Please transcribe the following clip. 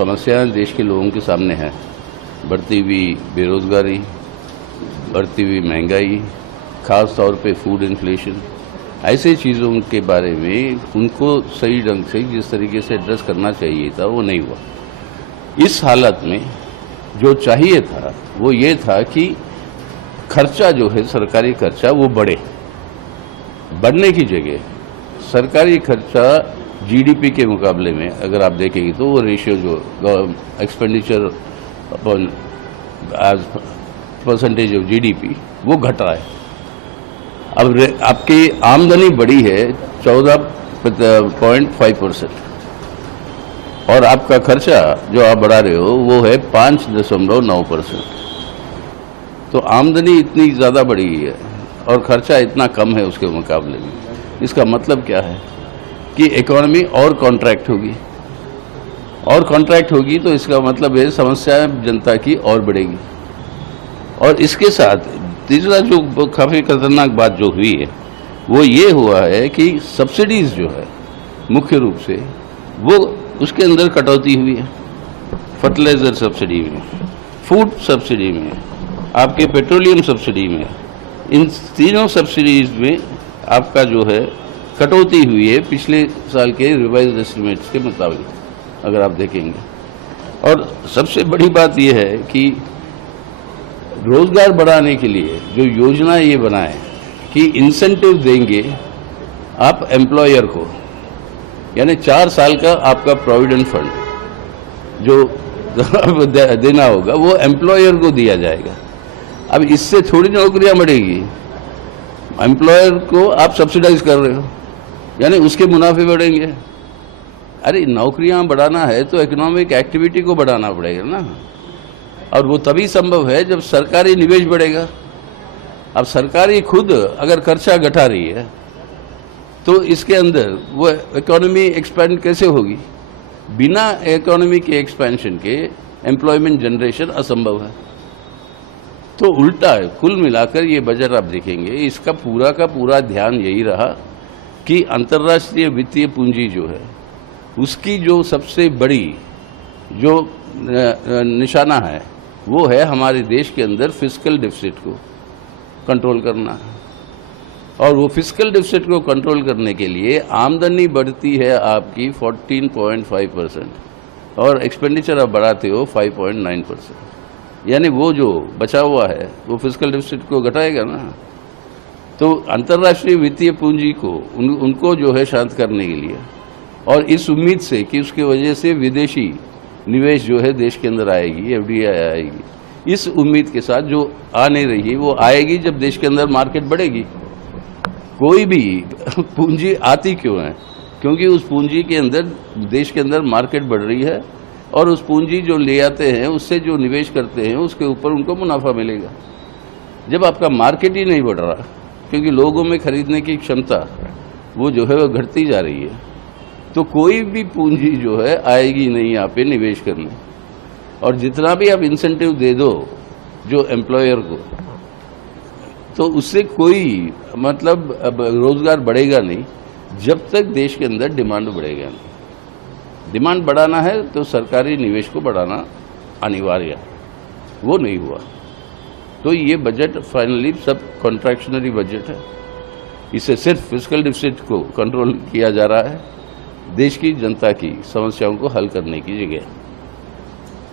समस्याएं देश के लोगों के सामने हैं, बढ़ती हुई बेरोजगारी, बढ़ती हुई महंगाई, खास तौर पे फूड इन्फ्लेशन, ऐसे चीज़ों के बारे में उनको सही ढंग से जिस तरीके से एड्रेस करना चाहिए था वो नहीं हुआ। इस हालत में जो चाहिए था वो ये था कि खर्चा जो है सरकारी खर्चा वो बढ़ने की जगह सरकारी खर्चा जीडीपी के मुकाबले में अगर आप देखेंगे तो वो रेशियो जो expenditure upon as percentage of GDP वो घट रहा है। अब आपकी आमदनी बढ़ी है 14.5% और आपका खर्चा जो आप बढ़ा रहे हो वो है 5.9%। तो आमदनी इतनी ज़्यादा बढ़ी है और खर्चा इतना कम है उसके मुकाबले में। इसका मतलब क्या है कि इकोनॉमी और कॉन्ट्रैक्ट होगी तो इसका मतलब है समस्याएं जनता की और बढ़ेगी। और इसके साथ तीसरा जो काफ़ी खतरनाक बात जो हुई है वो ये हुआ है कि सब्सिडीज़ जो है मुख्य रूप से वो उसके अंदर कटौती हुई है। फर्टिलाइज़र सब्सिडी में, फूड सब्सिडी में, आपके पेट्रोलियम सब्सिडी में, इन तीनों सब्सिडीज़ में आपका जो है कटौती हुई है पिछले साल के रिवाइज्ड एस्टिमेट्स के मुताबिक अगर आप देखेंगे। और सबसे बड़ी बात यह है कि रोजगार बढ़ाने के लिए जो योजना ये बनाए कि इंसेंटिव देंगे आप एम्प्लॉयर को, यानी 4 साल का आपका प्रोविडेंट फंड जो देना होगा वो एम्प्लॉयर को दिया जाएगा। अब इससे थोड़ी नौकरियां बढ़ेगी, एम्प्लॉयर को आप सब्सिडाइज कर रहे हो यानी उसके मुनाफे बढ़ेंगे। अरे नौकरियां बढ़ाना है तो इकोनॉमिक एक्टिविटी को बढ़ाना पड़ेगा ना, और वो तभी संभव है जब सरकारी निवेश बढ़ेगा। अब सरकारी खुद अगर खर्चा घटा रही है तो इसके अंदर वो इकोनॉमी एक्सपेंड कैसे होगी? बिना इकोनॉमी के एक्सपेंशन के एम्प्लॉयमेंट जनरेशन असंभव है। तो उल्टा है, कुल मिलाकर ये बजट आप देखेंगे इसका पूरा का पूरा ध्यान यही रहा कि अंतर्राष्ट्रीय वित्तीय पूंजी जो है उसकी जो सबसे बड़ी जो निशाना है वो है हमारे देश के अंदर फिस्कल डिफिसिट को कंट्रोल करना। और वो फिस्कल डिफिसिट को कंट्रोल करने के लिए आमदनी बढ़ती है आपकी 14.5% और एक्सपेंडिचर आप बढ़ाते हो 5.9%, यानी वो जो बचा हुआ है वो फिस्कल डिफिसिट को घटाएगा ना। तो अंतर्राष्ट्रीय वित्तीय पूंजी को उनको जो है शांत करने के लिए और इस उम्मीद से कि उसकी वजह से विदेशी निवेश जो है देश के अंदर आएगी, एफडीआई आएगी, इस उम्मीद के साथ जो आ नहीं रही वो आएगी जब देश के अंदर मार्केट बढ़ेगी। कोई भी पूंजी आती क्यों है? क्योंकि उस पूंजी के अंदर देश के अंदर मार्केट बढ़ रही है और उस पूंजी जो ले आते हैं उससे जो निवेश करते हैं उसके ऊपर उनको मुनाफा मिलेगा। जब आपका मार्केट ही नहीं बढ़ रहा क्योंकि लोगों में खरीदने की क्षमता वो जो है वो घटती जा रही है, तो कोई भी पूंजी जो है आएगी नहीं यहाँ पे निवेश करने। और जितना भी आप इंसेंटिव दे दो जो एम्प्लॉयर को, तो उससे कोई मतलब रोजगार बढ़ेगा नहीं जब तक देश के अंदर डिमांड बढ़ेगा नहीं। डिमांड बढ़ाना है तो सरकारी निवेश को बढ़ाना अनिवार्य है, वो नहीं हुआ। तो ये बजट फाइनली सब कॉन्ट्रैक्शनरी बजट है। इसे सिर्फ फिस्कल डिफिसिट को कंट्रोल किया जा रहा है, देश की जनता की समस्याओं को हल करने की जगह।